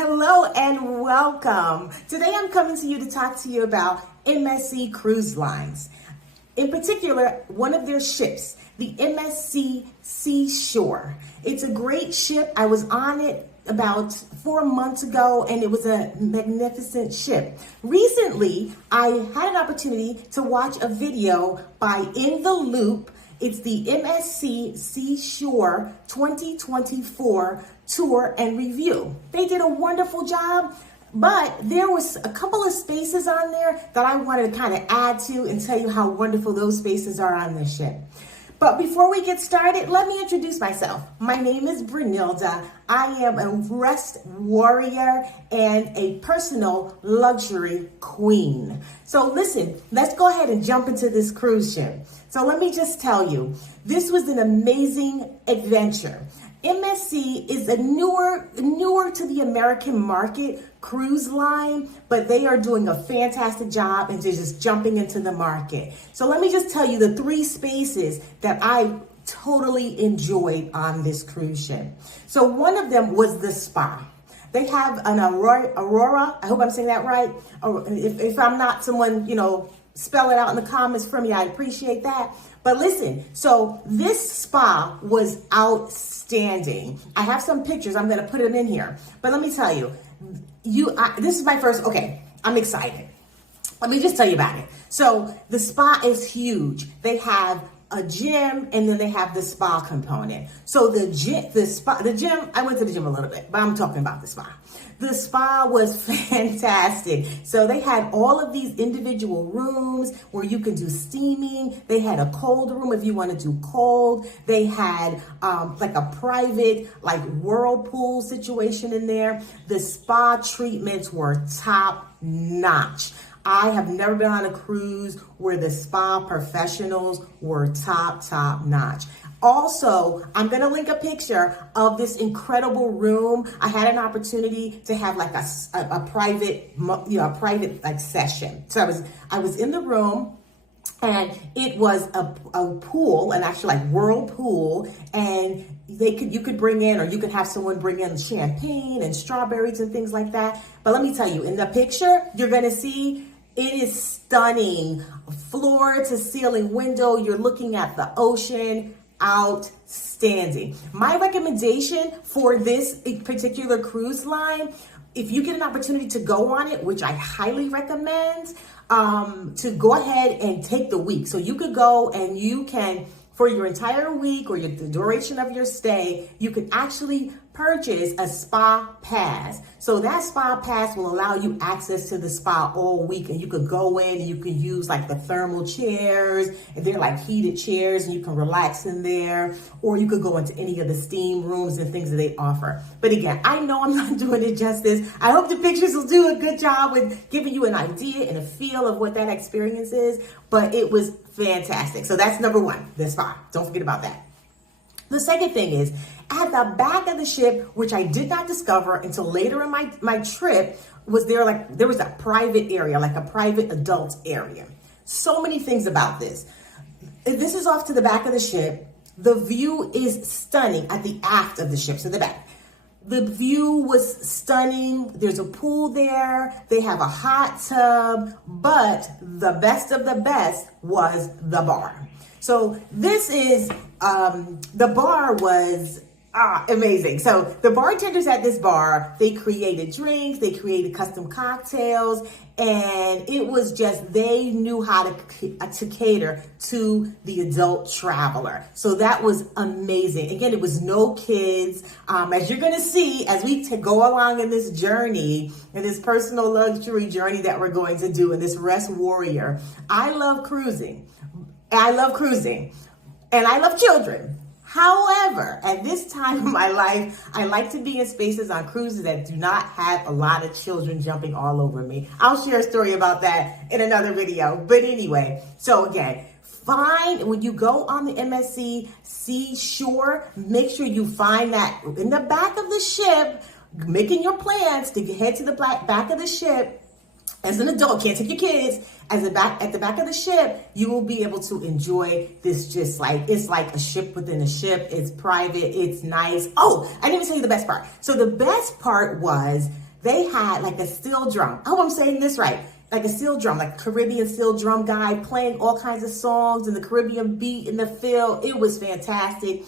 Hello and welcome. Today I'm coming to you to talk to you about MSC Cruise Lines. In particular, one of their ships, the MSC Seashore. It's a great ship. I was on it about 4 months ago and it was a magnificent ship. Recently, I had an opportunity to watch a video by In the Loop. It's the MSC Seashore 2024 tour and review. They did a wonderful job, but there was a couple of spaces on there that I wanted to kind of add to and tell you how wonderful those spaces are on this ship. But before we get started, let me introduce myself. My name is Brunilda. I am a rest warrior and a personal luxury queen. So listen, let's go ahead and jump into this cruise ship. So let me just tell you, this was an amazing adventure. MSC is a newer to the American market cruise line, but they are doing a fantastic job and just jumping into the market. So let me just tell you the 3 spaces that I totally enjoyed on this cruise ship. So one of them was the spa. They have an Aurea, I hope I'm saying that right. If I'm not, someone, spell it out in the comments for me. I'd appreciate that. But listen, so this spa was outstanding. I have some pictures. I'm going to put them in here. But let me tell you, this is my first, okay, I'm excited. Let me just tell you about it. So the spa is huge. They have a gym and then they have the spa component. So the gym, I went to the gym a little bit, but I'm talking about the spa. The spa was fantastic. So they had all of these individual rooms where you can do steaming. They had a cold room if you want to do cold. They had like a private whirlpool situation in there. The spa treatments were top notch. I have never been on a cruise where the spa professionals were top notch. Also, I'm going to link a picture of this incredible room. I had an opportunity to have like a private session. So I was in the room and it was a pool, an actual whirlpool, and you could bring in, or you could have someone bring in champagne and strawberries and things like that. But let me tell you, in the picture, you're going to see it is stunning. Floor to ceiling window. You're looking at the ocean. Outstanding. My recommendation for this particular cruise line, if you get an opportunity to go on it, which I highly recommend, to go ahead and take the week. So you could go and you can, for your entire week or the duration of your stay, you can actually purchase a spa pass. So that spa pass will allow you access to the spa all week, and you could go in and you can use the thermal chairs, and they're heated chairs, and you can relax in there, or you could go into any of the steam rooms and things that they offer. But again, I know I'm not doing it justice. I hope the pictures will do a good job with giving you an idea and a feel of what that experience is, but it was fantastic. So that's number 1, the spa. Don't forget about that. The second thing is, at the back of the ship, which I did not discover until later in my trip, was there was a private area, like a private adult area. So many things about this. This is off to the back of the ship. The view is stunning at the aft of the ship, so the back. The view was stunning. There's a pool there. They have a hot tub, but the best of the best was the bar. So this is, the bar was amazing. So the bartenders at this bar, they created drinks, they created custom cocktails, and it was just, they knew how to cater to the adult traveler. So that was amazing. Again, it was no kids. As you're going to see, as we go along in this journey, in this personal luxury journey that we're going to do in this rest warrior, I love cruising. And I love children. However, at this time in my life, I like to be in spaces on cruises that do not have a lot of children jumping all over me. I'll share a story about that in another video. But anyway, so again, when you go on the MSC Seashore, make sure you find that in the back of the ship, making your plans to head to the back of the ship. As an adult, can't take your kids. At the back of the ship, you will be able to enjoy this. It's like a ship within a ship. It's private. It's nice. Oh, I didn't even tell you the best part. So the best part was they had like a steel drum. Oh, I'm saying this right. Like a steel drum, like a Caribbean steel drum guy playing all kinds of songs and the Caribbean beat in the feel. It was fantastic.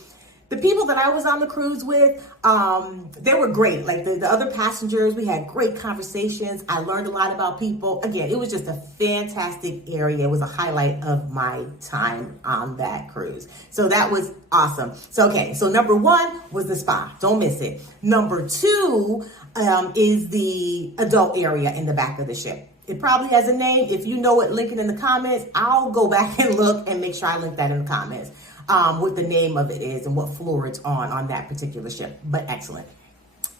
The people that I was on the cruise with, they were great. Like the other passengers, we had great conversations. I learned a lot about people. Again, it was just a fantastic area. It was a highlight of my time on that cruise. So that was awesome. So, okay, so number one was the spa. Don't miss it. Number two is the adult area in the back of the ship. It probably has a name. If you know it, link it in the comments. I'll go back and look and make sure I link that in the comments. What the name of it is and what floor it's on that particular ship, but excellent.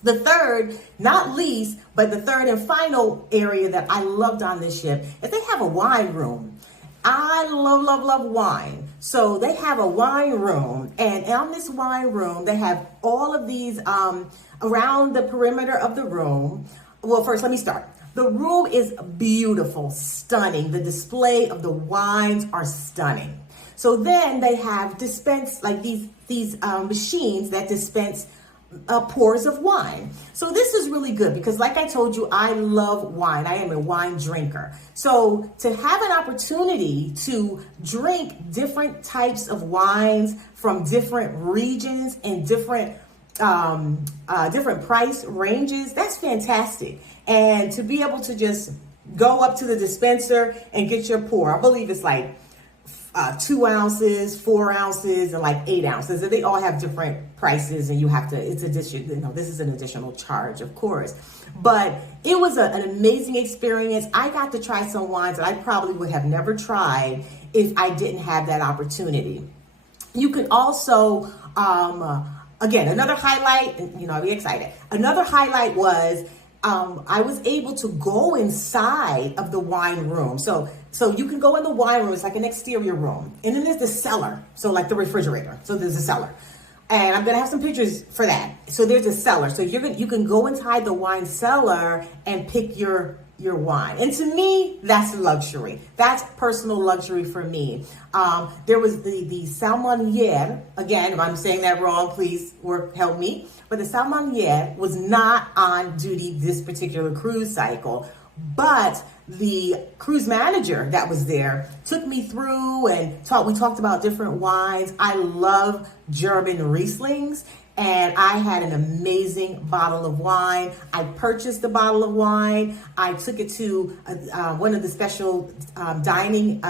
The third, not least, but the third and final area that I loved on this ship is they have a wine room. I love wine. So they have a wine room, and on this wine room, they have all of these around the perimeter of the room. Well, first, let me start. The room is beautiful, stunning. The display of the wines are stunning. So then they have like these machines that dispense pours of wine. So this is really good because, like I told you, I love wine. I am a wine drinker. So to have an opportunity to drink different types of wines from different regions and different price ranges, that's fantastic. And to be able to just go up to the dispenser and get your pour, I believe it's like 2 ounces, 4 ounces, and like 8 ounces. And they all have different prices, and you have to, it's additional, this is an additional charge, of course. But it was an amazing experience. I got to try some wines that I probably would have never tried if I didn't have that opportunity. You can also, again, another highlight, I'll be excited. Another highlight was, I was able to go inside of the wine room. So you can go in the wine room. It's like an exterior room. And then there's the cellar. So like the refrigerator. So there's a cellar. And I'm going to have some pictures for that. So there's a cellar. So you can go inside the wine cellar and pick your wine. And to me, that's luxury. That's personal luxury for me. There was the Salmonier. Again, if I'm saying that wrong, please help me. But the Salmonier was not on duty this particular cruise cycle. But the cruise manager that was there took me through and we talked about different wines. I love German Rieslings, and I had an amazing bottle of wine. I purchased the bottle of wine. I took it to one of the special dining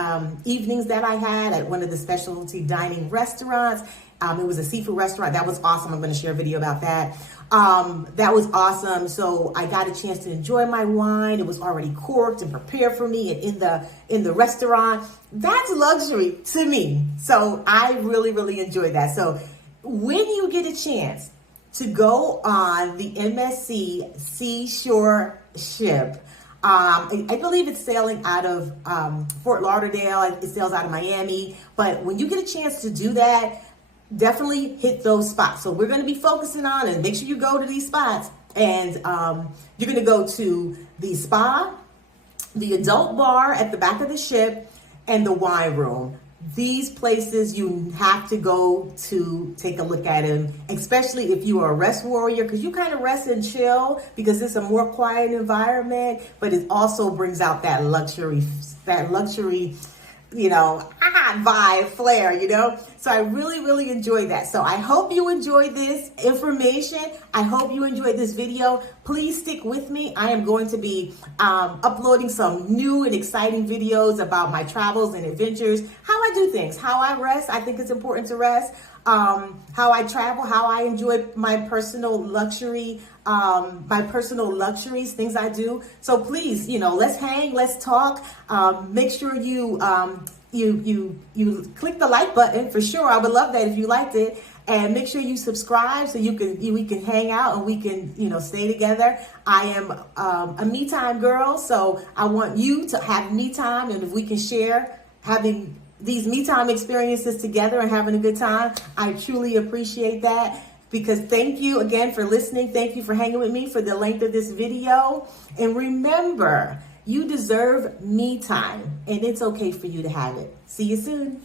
evenings that I had at one of the specialty dining restaurants. It was a seafood restaurant. That was awesome. I'm going to share a video about that. That was awesome. So I got a chance to enjoy my wine. It was already corked and prepared for me and in the restaurant. That's luxury to me. So I really enjoyed that. So when you get a chance to go on the MSC Seashore ship, I believe it's sailing out of Fort Lauderdale. It sails out of Miami. But when you get a chance to do that, definitely hit those spots. So we're going to be focusing on, and make sure you go to these spots. And you're going to go to the spa, the adult bar at the back of the ship, and the wine room. These places you have to go to take a look at them, especially if you are a rest warrior, because you kind of rest and chill because it's a more quiet environment, but it also brings out that luxury, vibe, flair, So I really enjoyed that. So I hope you enjoyed this information. I hope you enjoyed this video. Please stick with me. I am going to be uploading some new and exciting videos about my travels and adventures, how I do things, how I rest. I think it's important to rest. How I travel, how I enjoy my personal luxury, things I do. So please, let's hang, let's talk. Make sure you click the like button for sure. I would love that if you liked it. And make sure you subscribe so we can hang out and we can, stay together. I am a me time girl, so I want you to have me time, and if we can share having these me time experiences together and having a good time, I truly appreciate that. Because thank you again for listening. Thank you for hanging with me for the length of this video. And remember, you deserve me time, and it's okay for you to have it. See you soon.